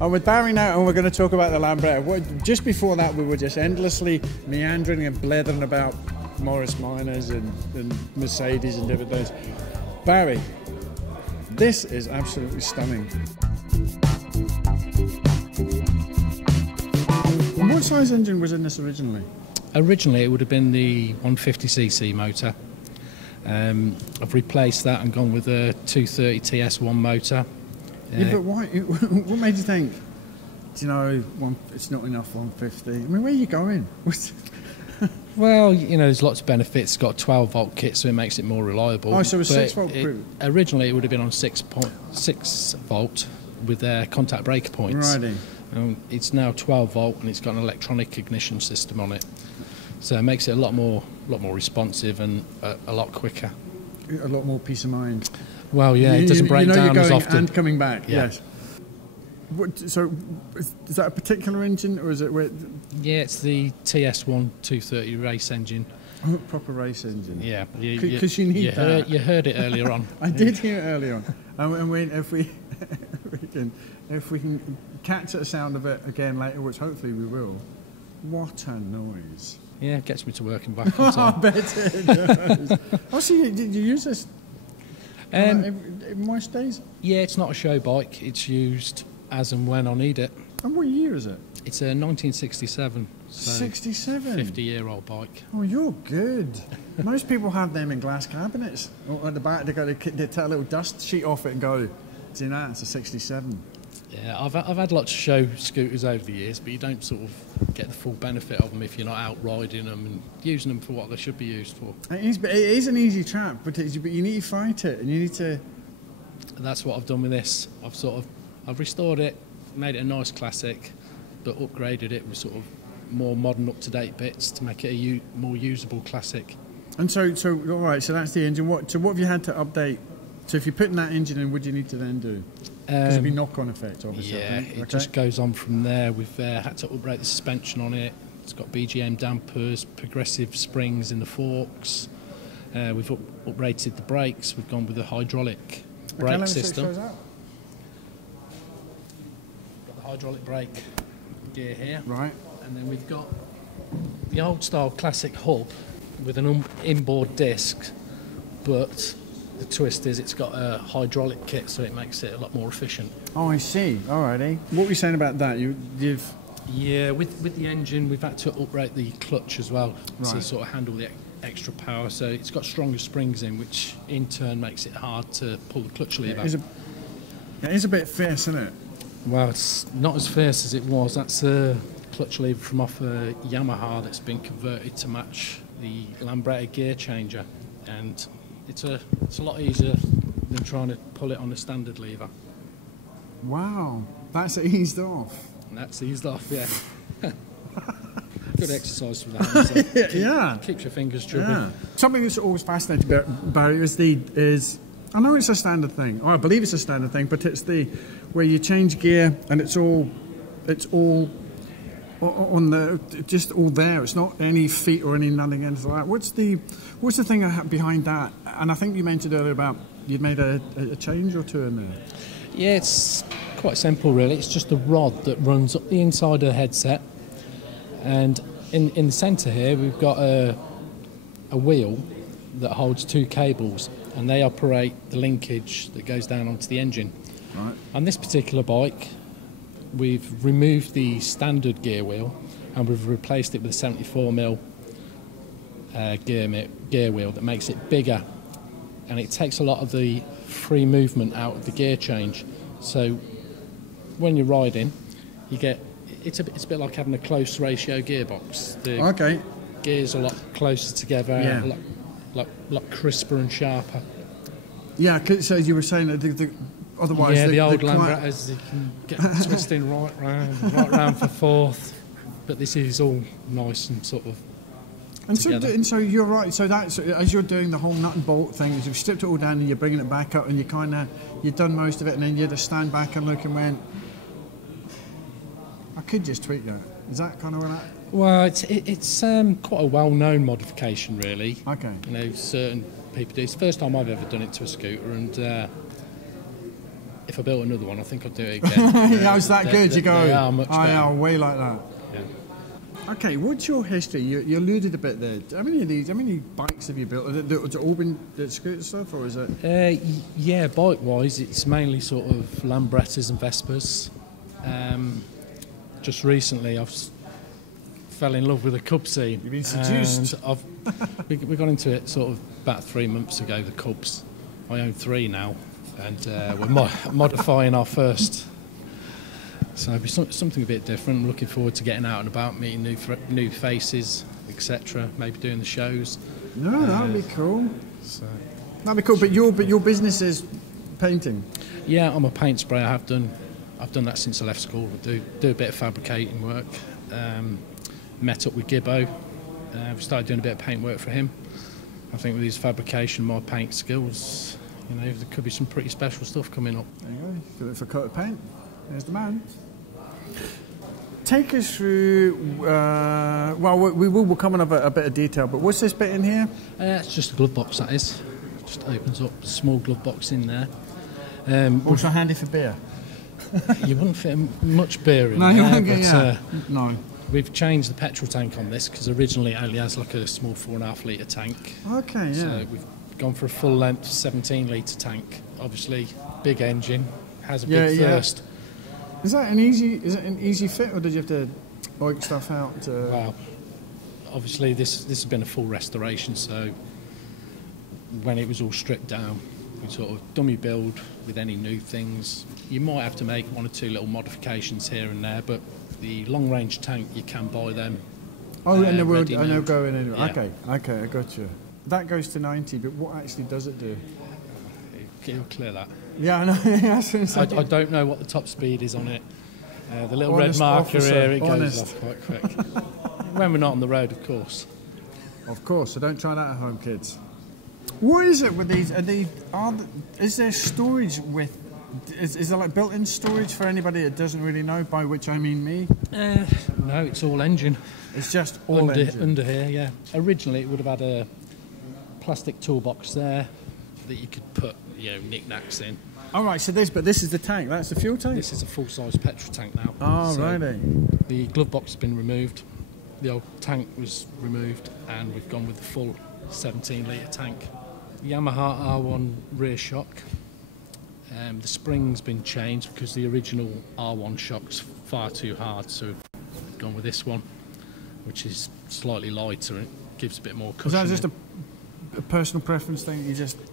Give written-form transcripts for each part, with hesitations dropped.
I'm with Barry now, and we're going to talk about the Lambretta. Just before that, we were just endlessly meandering and blethering about Morris Minors and Mercedes and different things. Barry, this is absolutely stunning. What size engine was in this originally? Originally, it would have been the 150cc motor. I've replaced that and gone with a 230 TS1 motor. Yeah, but why? What made you think, do you know, it's not enough 150? I mean, where are you going? Well, you know, there's lots of benefits. It's got a 12-volt kit, so it makes it more reliable. Oh, so a 6-volt? Originally, it would have been on 6 volt with contact breaker points. Righty. It's now 12-volt, and it's got an electronic ignition system on it. So it makes it a lot more responsive and a lot quicker. A lot more peace of mind. Well, yeah, it doesn't break down as often. And coming back, yeah. Yes. So, is that a particular engine, or is it? Yeah, it's the TS1 230 race engine. Oh, proper race engine. Yeah, because you need that. You heard it earlier on. I did hear it earlier on. And if we can catch the sound of it again later, which hopefully we will. What a noise! Yeah, it gets me to work and back on time. I bet it does. Oh, so did you use this in most days? Yeah, it's not a show bike. It's used as and when I need it. And what year is it? It's a 1967. So 67? 50-year-old bike. Oh, you're good. Most people have them in glass cabinets. Or at the back, they take a little dust sheet off it and go, see that? It's a 67. Yeah, I've had lots of show scooters over the years, but you don't sort of get the full benefit of them if you're not out riding them and using them for what they should be used for. It is an easy trap, but you need to fight it, and you need to... And that's what I've done with this. I've restored it, made it a nice classic, but upgraded it with sort of more modern, up-to-date bits to make it a more usable classic. And so all right, so that's the engine. What have you had to update? So if you're putting that engine in, what do you need to then do? Because it'd be knock-on effect, obviously. Yeah, it just goes on from there. We've had to upgrade the suspension on it. It's got BGM dampers, progressive springs in the forks. We've uprated the brakes. We've gone with a hydraulic brake system. Got the hydraulic brake gear here. Right. And then we've got the old-style classic hub with an inboard disc, but the twist is it's got a hydraulic kit, so it makes it a lot more efficient. Oh, I see. Alrighty. What were you saying about that? Yeah, with the engine, we've had to uprate the clutch as well to sort of handle the extra power. So it's got stronger springs in, which in turn makes it hard to pull the clutch lever. It is a bit fierce, isn't it? Well, it's not as fierce as it was. That's a clutch lever from off a Yamaha that's been converted to match the Lambretta gear changer, and it's a lot easier than trying to pull it on a standard lever. Wow, that's eased off. And that's eased off, yeah. Good exercise for that. Yeah. Keeps your fingers driven. Yeah. Something that's always fascinating about it is I know it's a standard thing, or I believe it's a standard thing, but it's where you change gear and it's all on just all there. It's not any feet or any nothing else like that. What's the thing behind that? And I think you mentioned earlier about you'd made a change or two in there. Yeah, it's quite simple really. It's just a rod that runs up the inside of the headset, and in the centre here we've got a wheel that holds two cables, and they operate the linkage that goes down onto the engine. Right. On this particular bike, we've removed the standard gear wheel and we've replaced it with a 74mm gear wheel that makes it bigger, and it takes a lot of the free movement out of the gear change. So when you're riding, you get it's a bit like having a close ratio gearbox. The gears are a lot closer together, a lot crisper and sharper. Yeah, so you were saying that otherwise, the old Lambrettas, you can get twisting right round for fourth, but this is all nice and sort of together. So you're right. So as you're doing the whole nut and bolt thing, you've stripped it all down and you're bringing it back up, and you've done most of it, and then you just stand back and look and went, I could just tweak that. Is that kind of what that? Well, it's quite a well-known modification, really. Okay. You know, certain people do. It's the first time I've ever done it to a scooter, and if I built another one, I think I'd do it again. Yeah, it's that good. You go. They are much better. I are way like that. Yeah. Okay, what's your history? You alluded a bit there. How many bikes have you built? Has it all been the scooter stuff, or is it? Yeah, bike-wise, it's mainly sort of Lambrettas and Vespas. Just recently, fell in love with the Cub scene. You've been seduced. We got into it sort of about 3 months ago. The Cubs. I own 3 now, and we're modifying our first. So it'll be something a bit different. I'm looking forward to getting out and about, meeting new faces, etc. Maybe doing the shows. No, that would be cool. So. That'd be cool. But your business is painting. Yeah, I'm a paint sprayer. I've done that since I left school. I do a bit of fabricating work. Met up with Gibbo. We started doing a bit of paint work for him. I think with his fabrication, my paint skills, there could be some pretty special stuff coming up. There you go. Do it for a coat of paint. There's the man. Take us through. We'll come on a bit of detail. But what's this bit in here? It's just a glove box. That is. Just opens up a small glove box in there. Also handy for beer. You wouldn't fit much beer in no, you there, won't but get, no. We've changed the petrol tank on this because originally it only has like a small 4.5 litre tank. Okay, yeah. So we've gone for a full length 17 litre tank. Obviously, big engine, has a big thirst. Is it an easy fit, or did you have to oik stuff out? Well, obviously this has been a full restoration, so when it was all stripped down, we sort of dummy build with any new things. You might have to make 1 or 2 little modifications here and there, but the long range tank, you can buy them. Oh, and they'll go in anyway. Yeah. Okay, I got you. That goes to 90, but what actually does it do? It'll clear that. Yeah, I know. I don't know what the top speed is on it. The little red marker here, it goes off quite quick. When we're not on the road, of course. Of course, so don't try that at home, kids. What is it with these? Is there storage with? Is there like built-in storage for anybody that doesn't really know? By which I mean me. No, it's all engine. It's just all engine under here. Yeah. Originally, it would have had a plastic toolbox there that you could put, knickknacks in. All right. So this is the tank. That's the fuel tank. This is a full-size petrol tank now. Oh, righty. The glove box has been removed. The old tank was removed, and we've gone with the full 17 litre tank. Yamaha R1 rear shock. The spring's been changed because the original R1 shock's far too hard, so we've gone with this one, which is slightly lighter and gives a bit more cushion. Is that just a personal preference thing?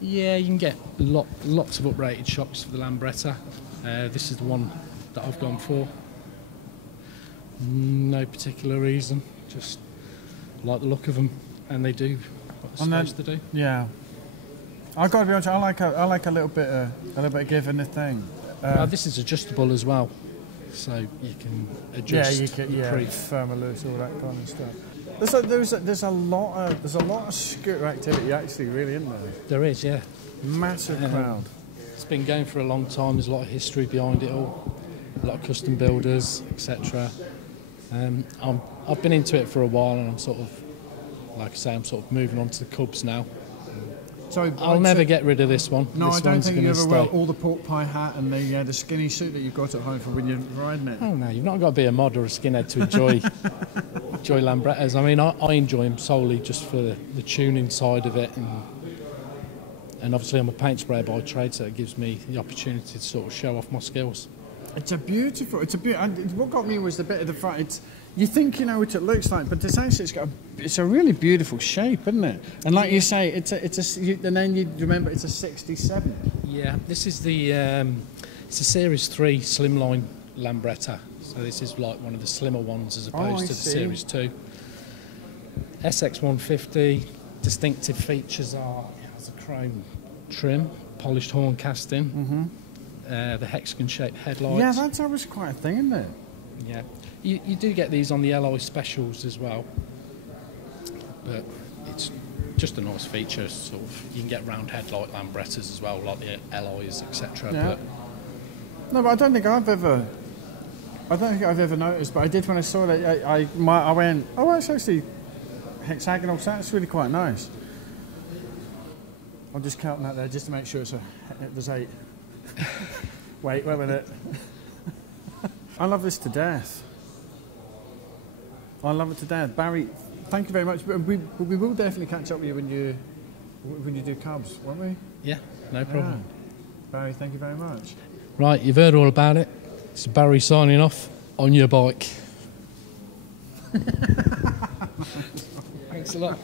Yeah, you can get lots of uprated shocks for the Lambretta. This is the one that I've gone for. No particular reason, just like the look of them, and they do what they're supposed to do. Yeah. I've got to be honest. I like a little bit of give in the thing. This is adjustable as well, so you can adjust. Yeah, you can firm or loose, all that kind of stuff. There's a lot of scooter activity actually, really, isn't there? There is, yeah. Massive crowd. It's been going for a long time. There's a lot of history behind it all. A lot of custom builders, etc. I've been into it for a while, and I'm sort of, like I say, I'm sort of moving on to the Cubs now. So I'll never get rid of this one. No, this I don't think you ever stay. wear all the pork pie hat and the skinny suit that you've got at home for when you're riding it. Oh no, you've not got to be a mod or a skinhead to enjoy Lambrettas. I mean, I enjoy them solely just for the tuning side of it, and obviously I'm a paint sprayer by trade, so it gives me the opportunity to sort of show off my skills. It's a beautiful. What got me was the bit of the front. You think you know what it looks like, but it's a really beautiful shape, isn't it? And like you say, and then you remember it's a 67. Yeah, this is it's a Series 3 slimline Lambretta. So this is like one of the slimmer ones as opposed to the Series 2. SX150, distinctive features are it has a chrome trim, polished horn casting, the hexagon-shaped headlights. Yeah, that was quite a thing, isn't it? Yeah. You do get these on the alloy specials as well, but it's just a nice feature. Sort of, you can get round headlight Lambrettas as well, like the alloys, etc. Yeah. But I don't think I've ever noticed. But I did when I saw that. I went, oh, it's actually hexagonal. So that's really quite nice. I'm just counting that there just to make sure there's 8. Wait a minute. I love this to death. I love it to death. Barry, thank you very much. We will definitely catch up with you when you do Cubs, won't we? Yeah, no problem. Yeah. Barry, thank you very much. Right, you've heard all about it. It's Barry signing off on your bike. Thanks a lot.